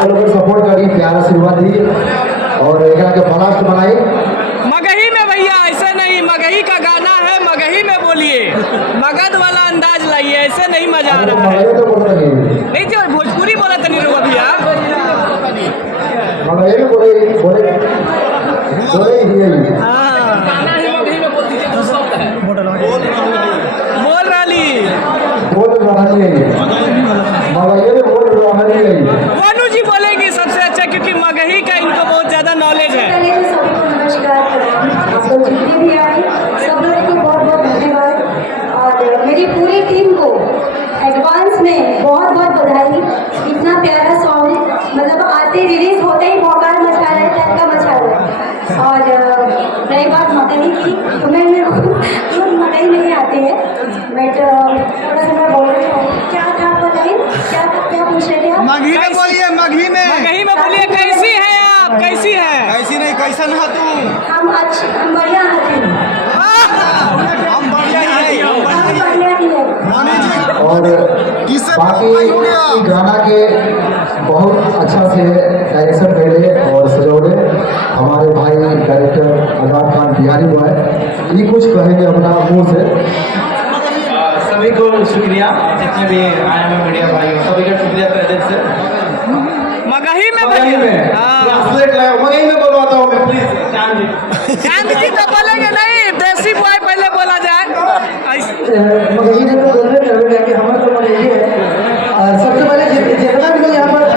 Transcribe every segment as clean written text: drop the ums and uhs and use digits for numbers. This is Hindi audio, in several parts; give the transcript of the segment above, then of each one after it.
आप लोग सपोर्ट करी, प्यार आशीर्वाद दी और एक के ब्लास्ट बनाई। मगही में भैया ऐसे नहीं, मगही का गाना है, मगही में बोलिए, मगध वाला अंदाज लाइए, ऐसे नहीं मजा आ रहा है। तो बोलता नहीं जो भोजपुरी बोला था नहीं रुआ भैया, मगही में बोले बोले बोले ही बोल रही मोनू जी बोलेंगे सबसे अच्छा, क्योंकि मगही का इनको बहुत ज्यादा नॉलेज है। नमस्कार, आप लोग जितने भी आए सब लोगों को बहुत बहुत धन्यवाद और मेरी पूरी टीम को एडवांस में बहुत बहुत बधाई। इतना प्यारा सॉन्ग मतलब आते रिलीज होते ही भौकाल मचा रहा है, तड़का मचा रहा है। और रही बात मगही की, तो मैं मेरे को मगही नहीं आती है, बट थोड़ा सा मैं बोल रही हूँ। क्या था बताइए, क्या पूछ रहे थे आप? मगही में बोलिए, मगही में बोलिए, कैसी है आप, कैसी है? ऐसी नहीं, कैसन है तू? हम बढ़िया हैं, हम बढ़िया ही है, हम बढ़िया ही है। और बाकी इस गाना के बहुत अच्छा से डायरेक्शन करे और सजोड़े हमारे भाई डायरेक्टर आजाद खान बिहारी हुआ है। ये कुछ कहेंगे अपना मुंह से। सभी को शुक्रिया, जितने भी आए हैं मीडिया भाई सभी का शुक्रिया तहे दिल से। मगही में मगही में ट्रांसलेट लाया, मगही में बोलवाता हूँ मैं, प्लीज चांद जी तो बोलेंगे नहीं, देसी बॉय पहले बोला जाए। मगही ने तो बोलने करवे कि हमारा तो मगही है। और सबसे पहले जितना भी लोग यहाँ पर है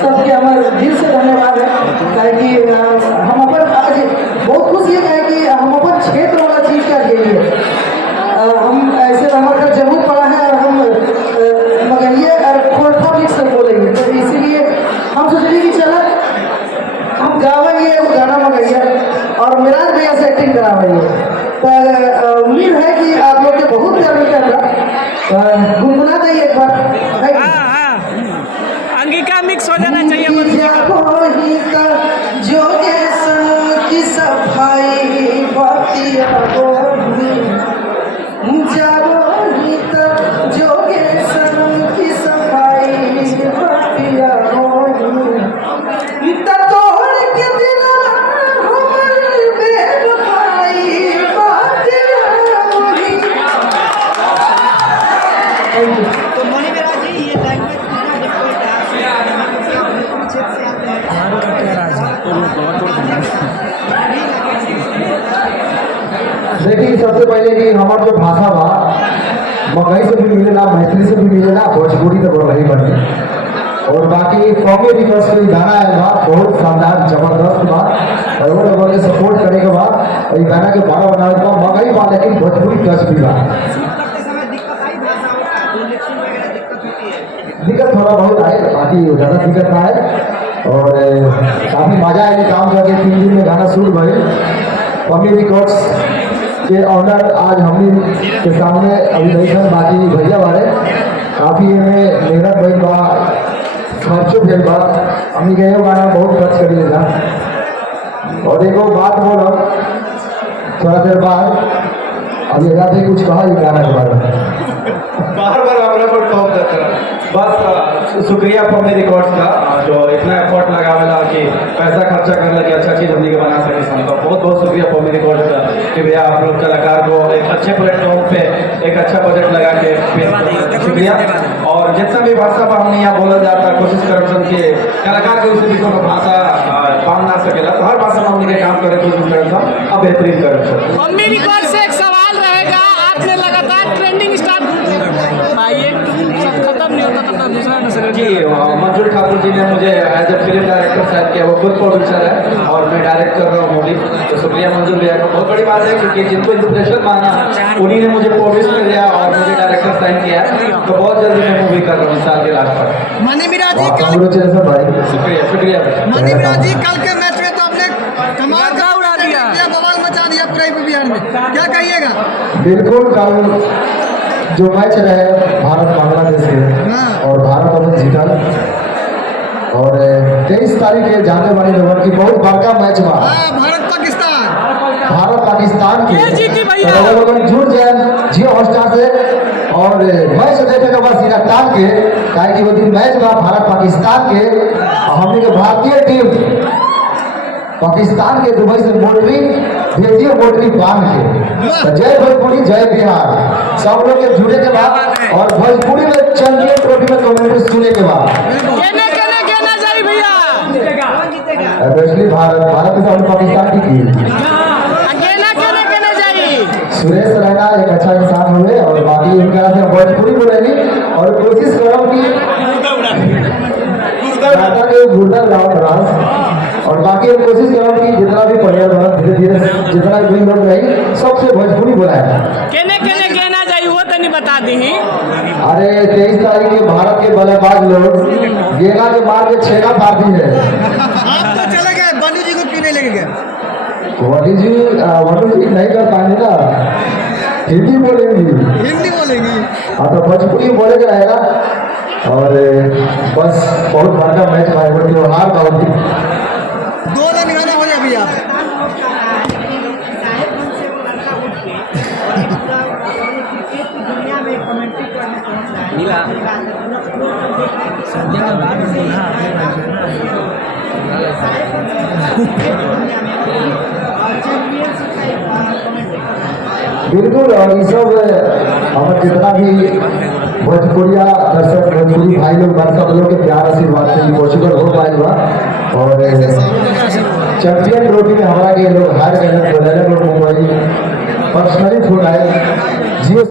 सबके हमारे दिल से धन्यवाद है, कि हम अपन आज बहुत खुश है कि हम अपन क्षेत्र वाला चीज का लिए हम ऐसे हमारा जम्मू पड़ा है और हम मगहिए और खोरठा मिक्स से बोलेंगे, तो इसीलिए हम सोचेंगे कि चला हम गावेंगे वो गाना मगहिया और मिराज भैया से एक्टिंग करावेंगे। तो उम्मीद है कि आप लोग के बहुत प्यार मिलेगा। गुनगुना दें एक बार। अंगिका मिक्स हो जाना चाहिए। जो की सफाई बतिया की सफाई बतिया तोड़ के दिला तो मणि मेरा जी ये लैंग्वेज देखिए सबसे पहले कि हमार जो भाषा बा मगही से भी मिलेला, मैथिली से भी मिलेला, भोजपुरी तो बड़ी बनी और बाकी कॉमेडी बस कोई गाना है बा बहुत शानदार जबरदस्त बा और वो लोगों ने सपोर्ट करे के बाद ये गाना के बड़ा बनावे बा मगही बा लेकिन भोजपुरी टच भी बा। दिक्कत थोड़ा बहुत आए, बाकी ज़्यादा दिक्कत ना है और काफ़ी मजा आए काम करके। 3 दिन में गाना शुरू भरे। पम्मी रिकॉर्ड्स के ऑनर आज हमने के सामने अभी नहीं था, बाकी भैया बारे काफ़ी में मेहनत भई बा, खर्चो भेल बा, हमने गए गाना बहुत खर्च कर लेगा। और एगो बात बोलो थोड़ा देर बाद अभी जाते कुछ कहा ये गाना के बारे में बार बार हमारे पर टॉप देता है। बस शुक्रिया पम्मी रिकॉर्ड्स का जो इतना एफर्ट लगावेला कि पैसा खर्चा करने की अच्छा चीज़ हमने बना सके। तो बहुत बहुत शुक्रिया पम्मी रिकॉर्ड्स का कि भैया आप लोग कलाकार को एक अच्छे प्लेटफॉर्म पे एक अच्छा बजट लगा के पेश। शुक्रिया। और जितना भी भाषा पर हमने यहाँ बोला जाता कोशिश करम कि कलाकार के उससे भी कोनो भाषा पान ना सकेला, तो हर भाषा में हमने काम करे कोशिश करता अब बेहतरीन करम। पम्मी रिकॉर्ड से एक सवाल रहेगा, आपने लगातार ट्रेंडिंग स्टार खत्म नहीं होता तब दूसरा नजर जी मंजूर ठाकुर जी ने मुझे एज ए फिल्म डायरेक्टर साहब किया, वो खुद प्रोड्यूसर है और मैं डायरेक्ट कर रहा हूँ मूवी। तो शुक्रिया मंजूर भैया का, बहुत बड़ी बात है क्योंकि जिनको इंस्पिरेशन माना उन्हीं ने मुझे प्रोड्यूस कर दिया और मुझे डायरेक्टर साइन किया। तो बहुत जल्दी मैं मूवी कर रहा हूँ साल के लास्ट पर। मणि मेरा जी शुक्रिया शुक्रिया मणि मेरा जी कल के मैच में तो आपने कमाल का उड़ा दिया, बवाल मचा दिया पूरे बिहार में, क्या कहिएगा? बिल्कुल कल जो मैच रहे भारत बांग्लादेश के और भारत अपन जीतल और 23 तारीख के जाने वाले लोगों की बहुत बड़का मैच बा भारत पाकिस्तान। भारत पाकिस्तान के ये जीती भैया। तो लोग जुड़ जाए जियो हॉटस्टार से और मैच देखे के बाद सीधा टाल के काहे कि वो दिन मैच बा भारत पाकिस्तान के हमने के भारतीय टीम पाकिस्तान के दुबई से मोटरी भेजिए मोटरी बांध के तो जय भोजपुरी जय बिहार सब लोग के जुड़े के बाद और भोजपुरी में चैंपियन ट्रॉफी में कमेंट्री सुने के बाद कहने कहने कहना जाए भैया ऑब्वियसली भारत के साथ पाकिस्तान की टीम कहना कहने कहने जाए सुरेश रैना एक अच्छा इंसान हुए और बाकी इनका से भोजपुरी बोलेगी और कोशिश करो कि ज्यादा के गुर्दा लाओ राज और बाकी हम कोशिश करो कि जितना भी प्लेयर बना धीरे धीरे जितना भी लोग रही सबसे भोजपुरी बोलाए कहने कहने कहना जाए वो तो नहीं बता दी अरे 23 तारीख के भारत के बल्लेबाज लोग गेंदा के मार के छेका पाती है आप तो चले गए, बनी जी को क्यों नहीं लेके गए? वटी जी नहीं कर पाएंगे ना हिंदी बोलेंगी हिंदी बोलेंगी। हाँ तो भोजपुरी बोले का रहेगा और बस बहुत बड़ा मैच भाई त्योहार का 2 रन गाना हो जाए भैया। बिल्कुल और ये सब हमारे जितना भी भोजपुरिया दर्शक भोजपुरी भाई लोग सब लोग के प्यार आशीर्वाद से पॉसिबल हो पाएगा और चैंपियन ट्रॉफी में हमारा के लोग हार गए मुंबई पर्सनली छोड़ा है जियो